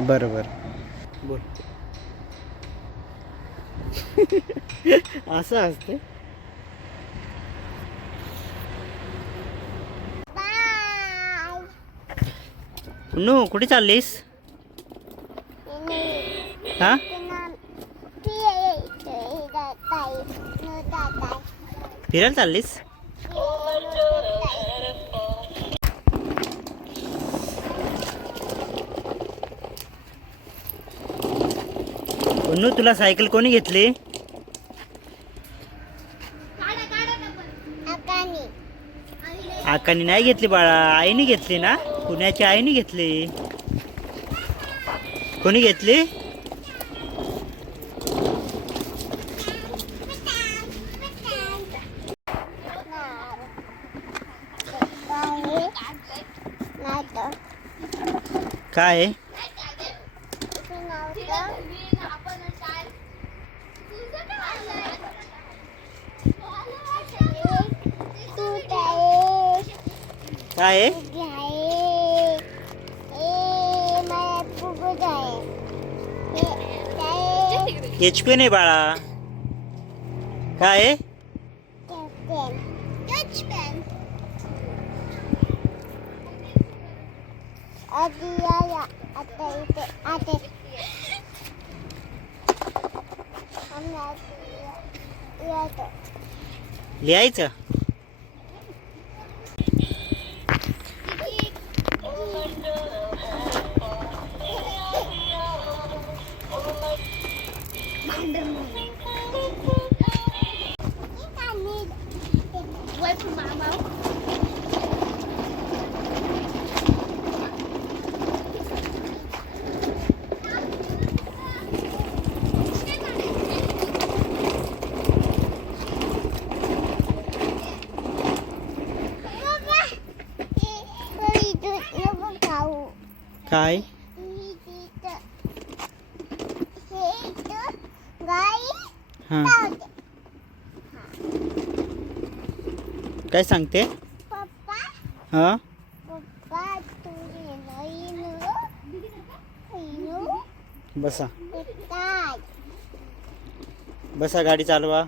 बरोबर बोल. असं असते. नो कुठे चाललीस? हा फिरायला चाललीस? नो तुला सायकल कोणी घेतली? आकानी नाही घेतली बाळा, आईने घेतली ना. पुण्याच्या आईने घेतली. कोणी घेतली? काय काय HP नाही बाळा. काय लिहायचं? काय हां काय सांगते? हां बसा बसा, गाडी चालवा.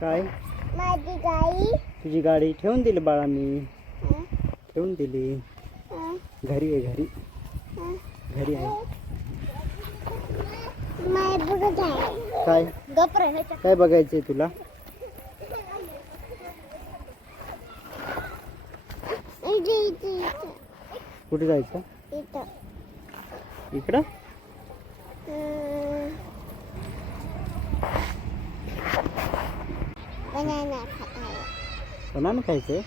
काय माझी गाई तुझी गाडी ठेवून दिली बाळा मी. ठेवून दिली. घरी आहे घरी. घरी आहे. काय काय बघायचंय तुला? कुठे जायचं? इकडं बनाना खायचंय?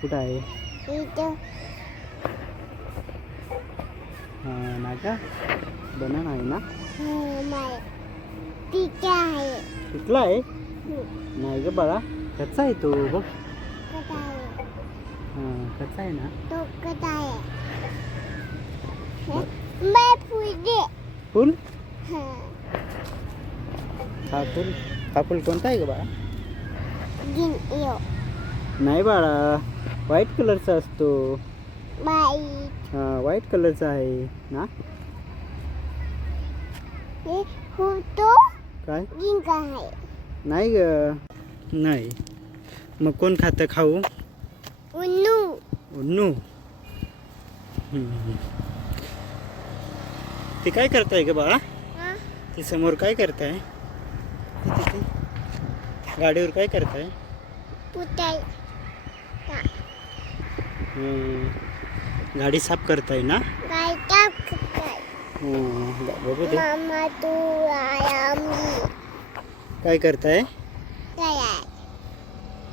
कुठं आहे? हां ना का, बनाना आहे ना. तिथला आहे? नाही ग बाळा, कच्चा आहे तो बघ. हां कच्चा आहे ना. फुल हा फुल. हा फुल कोणता आहे ग बाळा? नाही बाळा, व्हाईट कलरचा असतो. हां व्हाईट कलरचा आहे ना. काय नाही ग, नाही. मग कोण खातं खाऊ? उन्नू. ते काय करताय ग बाळा? ते समोर काय करताय? तिथे गाडीवर काय करताय? गाडी साफ करताय ना. बघू दे. काय करताय?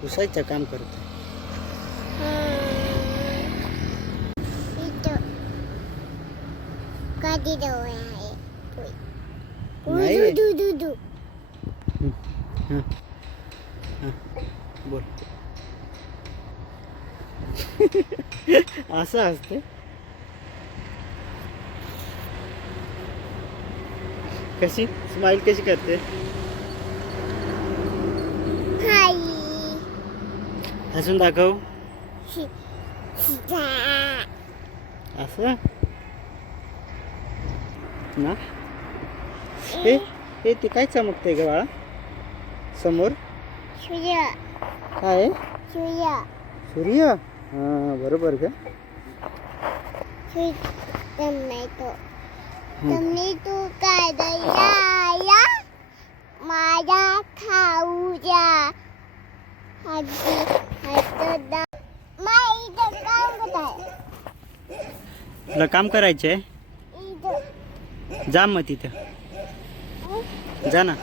पुसायचं काम करताय. नाही बोल. असं असते. कशी स्माइल कशी करते? हसून दाखव. असं ना. हे ते काय चमकतंय ग बाळा समोर? सूर्य. काय? सूर्य. सूर्य. हा बरोबर ग. तुम्ही तू काय द्या माझा खाऊ द्या. तुला काम करायचंय? जा मग तिथं जा ना.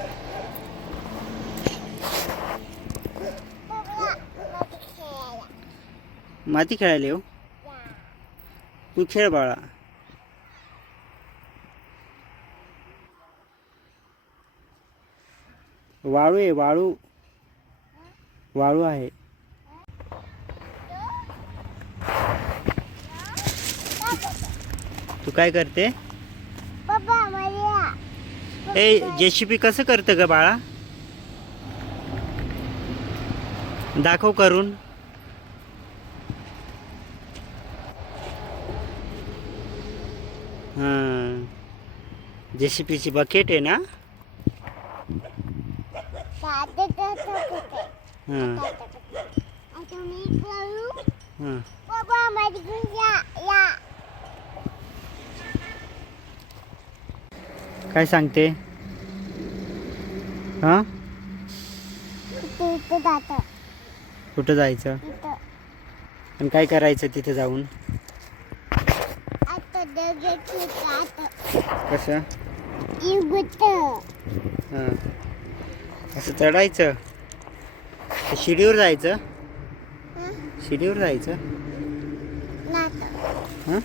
माती खेळायला येऊ? तू खेळ बाळा. वाळू आहे वाळू. वाळू आहे. तू काय करते? ए जेसीबी कसं करतं ग बाळा? दाखव करून. हां जेसीबीची बकेट आहे ना. हां हां काय सांगते? हां कुठं जायचं आणि काय करायचं तिथे जाऊन? कसं? हां असं चढायचं? शिडीवर जायचं? शिडीवर जायचं? हां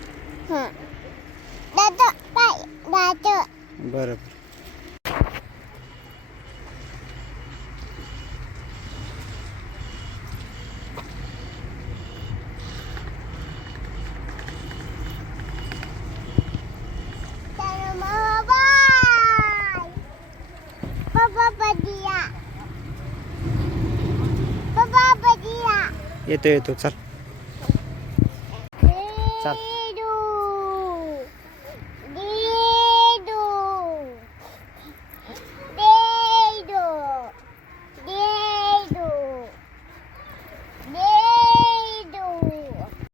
बरोबर. येतो येतो चल चल.